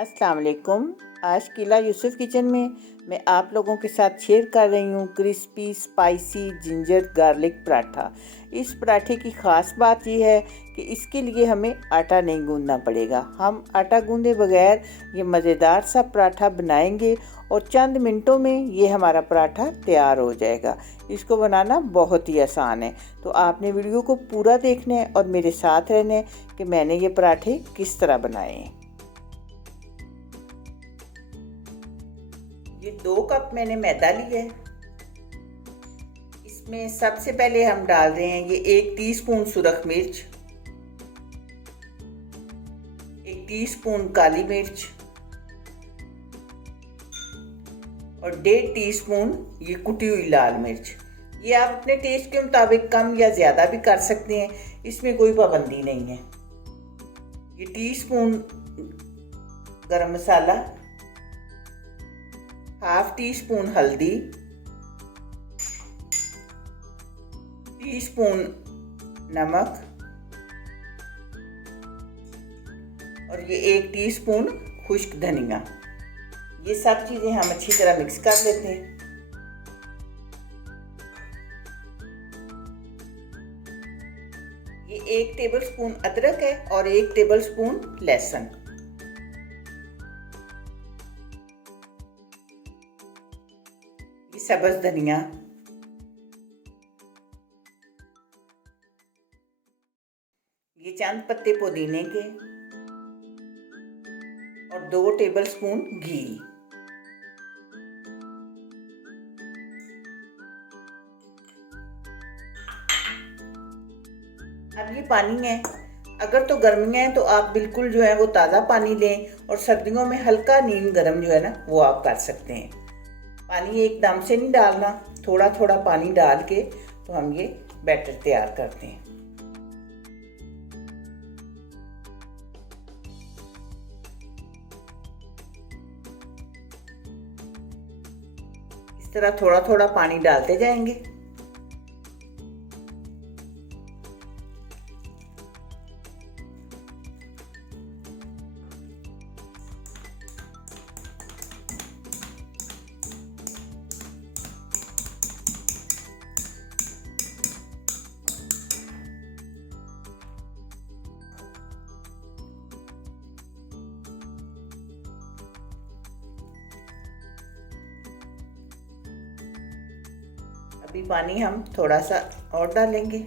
अस्सलाम वालेकुम। आज किला यूसुफ किचन में मैं आप लोगों के साथ शेयर कर रही हूँ crispy spicy ginger garlic paratha. इस पराठे की ख़ास बात यह है कि इसके लिए हमें आटा नहीं गूंदना पड़ेगा। हम आटा गूंदे बगैर ये मज़ेदार सा पराठा बनाएंगे और चंद मिनटों में ये हमारा पराठा तैयार हो जाएगा। इसको बनाना बहुत ही आसान है, तो आपने वीडियो को पूरा देखना है और मेरे साथ रहना है कि मैंने ये पराठे किस तरह बनाए हैं। ये 2 कप मैंने मैदा लिया है। इसमें सबसे पहले हम डाल रहे हैं ये 1 टीस्पून सुरख मिर्च, 1 टीस्पून काली मिर्च और 1.5 टीस्पून ये कुटी हुई लाल मिर्च। ये आप अपने टेस्ट के मुताबिक कम या ज़्यादा भी कर सकते हैं, इसमें कोई पाबंदी नहीं है। ये टीस्पून गरम मसाला, हाफ टी स्पून हल्दी, टीस्पून नमक और ये 1 टीस्पून खुश्क धनिया। ये सब चीज़ें हम अच्छी तरह मिक्स कर लेते हैं। ये 1 टेबलस्पून अदरक है और 1 टेबलस्पून लहसुन। सब्ज़ धनिया, ये चंद पत्ते पुदीने के और 2 टेबलस्पून घी। अब ये पानी है, अगर तो गर्मियाँ हैं तो आप बिल्कुल जो है वो ताज़ा पानी लें और सर्दियों में हल्का नीम गर्म जो है ना वो आप कर सकते हैं। पानी एकदम से नहीं डालना, थोड़ा थोड़ा पानी डाल के तो हम ये बैटर तैयार करते हैं। इस तरह थोड़ा थोड़ा पानी डालते जाएंगे। अभी पानी हम थोड़ा सा और डालेंगे।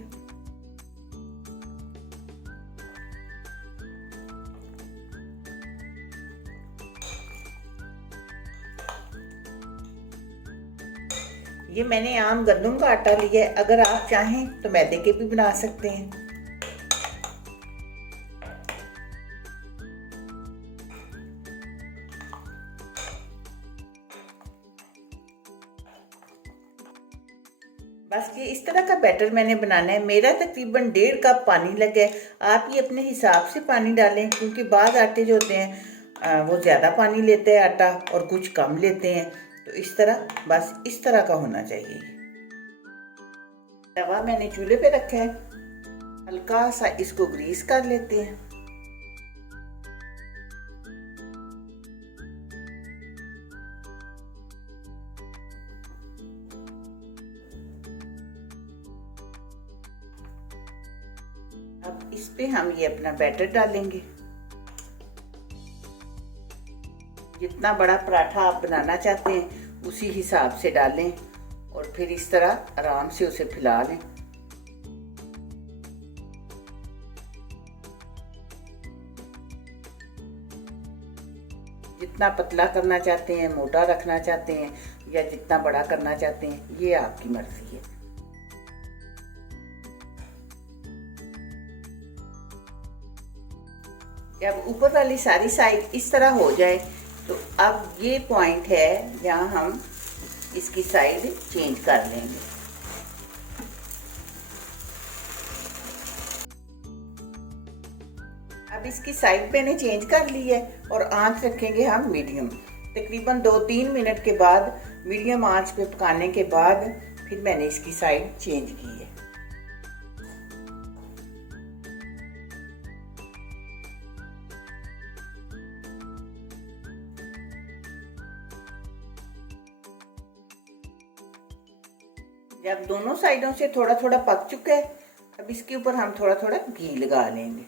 ये मैंने आम गंदम का आटा लिया है, अगर आप चाहें तो मैदे के भी बना सकते हैं। बस ये इस तरह का बैटर मैंने बनाना है। मेरा तकरीबन 1.5 कप पानी लगा है। आप ये अपने हिसाब से पानी डालें, क्योंकि बाद आटे जो होते हैं वो ज़्यादा पानी लेते हैं आटा और कुछ कम लेते हैं। तो इस तरह बस इस तरह का होना चाहिए। तवा मैंने चूल्हे पे रखा है, हल्का सा इसको ग्रीस कर लेते हैं। अब इस पे हम ये अपना बैटर डालेंगे। जितना बड़ा पराठा आप बनाना चाहते हैं उसी हिसाब से डालें और फिर इस तरह आराम से उसे फैला लें। जितना पतला करना चाहते हैं, मोटा रखना चाहते हैं या जितना बड़ा करना चाहते हैं, ये आपकी मर्जी है। जब ऊपर वाली सारी साइड इस तरह हो जाए तो अब ये पॉइंट है जहाँ हम इसकी साइड चेंज कर लेंगे। अब इसकी साइड मैंने चेंज कर ली है और आंच रखेंगे हम मीडियम। तकरीबन 2-3 मिनट के बाद मीडियम आंच पे पकाने के बाद फिर मैंने इसकी साइड चेंज की है। जब दोनों साइडों से थोड़ा थोड़ा पक चुका है, अब इसके ऊपर हम थोड़ा थोड़ा घी लगा लेंगे।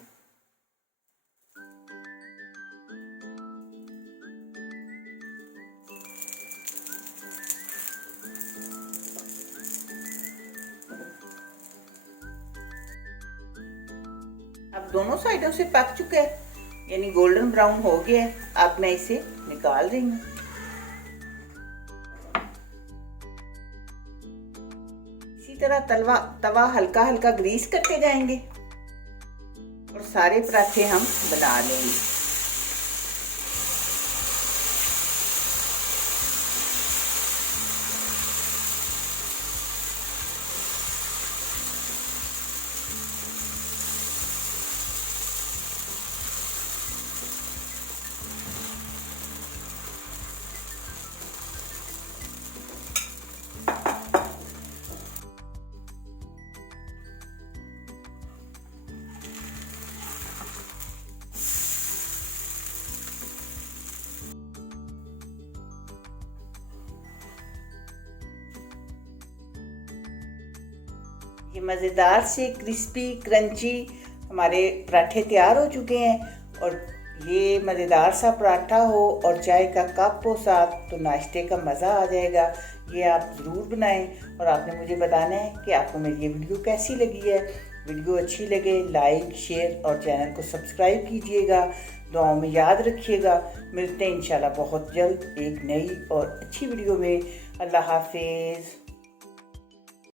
अब दोनों साइडों से पक चुका है, यानी गोल्डन ब्राउन हो गया है। अब मैं इसे निकाल रही हूँ। इसी तरह तवा हल्का हल्का ग्रीस करते जाएंगे और सारे पराठे हम बना लेंगे। ये मज़ेदार से क्रिस्पी क्रंची हमारे पराठे तैयार हो चुके हैं। और ये मज़ेदार सा पराठा हो और चाय का कप हो साथ, तो नाश्ते का मज़ा आ जाएगा। ये आप ज़रूर बनाएं और आपने मुझे बताना है कि आपको मेरी ये वीडियो कैसी लगी है। वीडियो अच्छी लगे लाइक शेयर और चैनल को सब्सक्राइब कीजिएगा। दुआओं में याद रखिएगा। मिलते हैं इंशाल्लाह बहुत जल्द एक नई और अच्छी वीडियो में। अल्लाह हाफिज़।